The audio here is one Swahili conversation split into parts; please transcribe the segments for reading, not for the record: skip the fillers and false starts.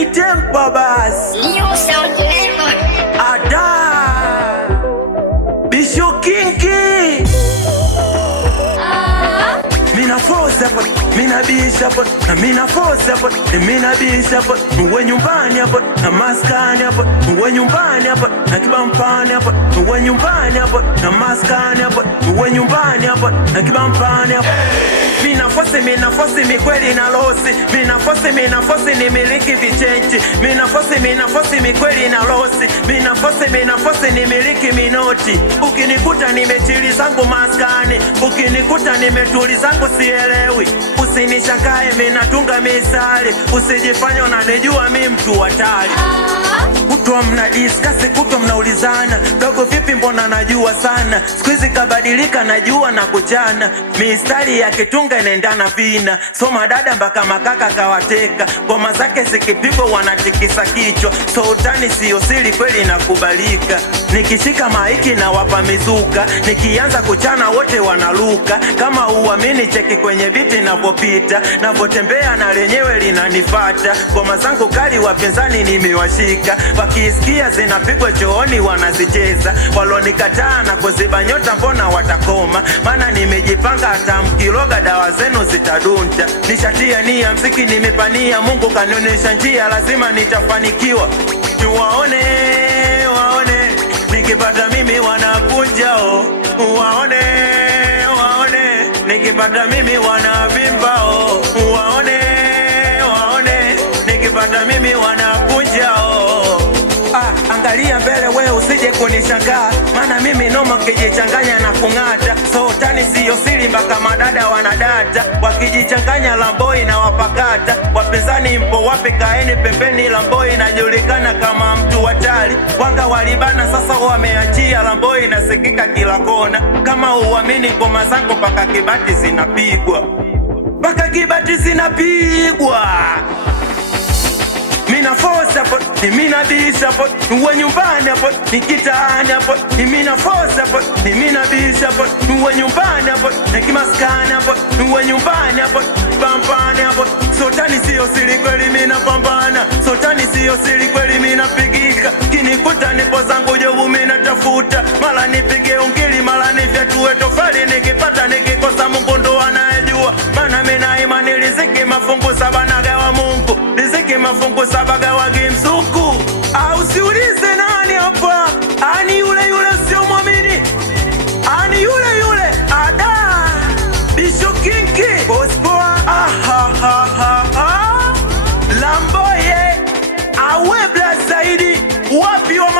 ni tempa basi. New Sound Record. Ada Bisho Kinki Mina force hapo, mina bisha hapo, na mina force hapo, mina bisha hapo. Uwe nyumbani hapo, na maskani hapo. Uwe nyumbani hapo, na kibampani hapo. Uwe nyumbani hapo, na maskani hapo. Uwe nyumbani hapo, na kibampani hapo. Mina force mikweli na losi. Mina force ni miliki vichenchi. Mina force mikweli na losi. Mina force ni miliki minoti. Ukinikuta nimechili zangu maskani, ukinikuta nimetuli zangu sielewi. Usinishangae minatunga misali, usijifanya unanijua mi mtu hatari. Kutwa mna discuss, kutwa mnaulizana, dogo vipi mbona najua sana. Siku hizi kabadilika najua na kuchana. Mistari ya kitunga inaendana vina. Soma dada mpaka makaka kawateka. Ngoma zake zikipigwa wanatikisa kichwa. So utani siyo siri kweli nakubalika. Nikishika maiki na wapa mizuka. Nikianza kuchana wote wanaluka. Kama uamini cheki kwenye biti navopita. Navotembea na lenyewe linanifata. Ngoma zangu kali wapinzani nimewashika. Wakisikia zinapigwa chooni wanazicheza. Walonikataa na kuziba nyota mbona watakoma. Mana nimejipanga hata mkiloga dawa zenu zitadunta. Nishatia nia mziki nimepania, Mungu kanionesha njia lazima nitafanikiwa. Waone nikipata mimi wanakunja oh. Waone nikipata mimi wanavimba oh. Waone nikipata mimi wanakunja oh. Angalia mbele we usije kunishangaa, mana mimi noma kijichanganya na kung'ata. So utani siyo siri mpaka madada wanadata. Wakijichanganya Lamboi na wapakata. Wapinzani mpo wapi kaeni pembeni, Lamboi inajulikana kama mtu hatari. Wanga walibana sasa wameachia, Lamboi inasikika kila kona. Kama uamini ngoma zangu paka Kibati zinapigwa, paka Kibati zinapigwa. Mina force hapo, ni mina bisha hapo. Uwe nyumbani hapo, ni kitaani hapo. Ni mina force hapo, ni mina bisha hapo. Uwe nyumbani hapo, ni kimaskani hapo. Uwe nyumbani hapo, pampani hapo. Sotani siyo siri kweli mina pambana. Sotani siyo siri kweli mina pigika. Kinikuta nipo zangu jobu mina tafuta. Mala nipige ungili, mala nifyatue tofali. Nikipata nikikosa Mungu ndo anayejua. Mana mina imani riziki mafungu saba nagawa Mungu. Riziki mafungu saba gawa gimsuku. Au siulize nani hapa. Ani yule sio mwamini. Ani yule Ada Bisho Kinki Bospoa Lamboye awe bla zaidi. Wapi wa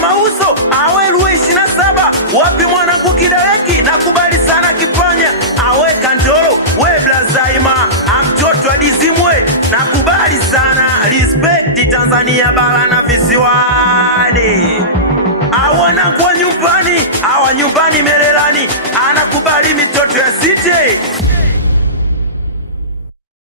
mauso awe Luwe 27. Wapi mwanangu Kidareki nakubali sana Kipanya. Awe Kandoro we bla zaima amtoto adizimwe nakubali sana. Respect Tanzania bara na visiwani. Awana kwa nyumbani, awa nyumbani Merelani anakubali mitoto ya sidi.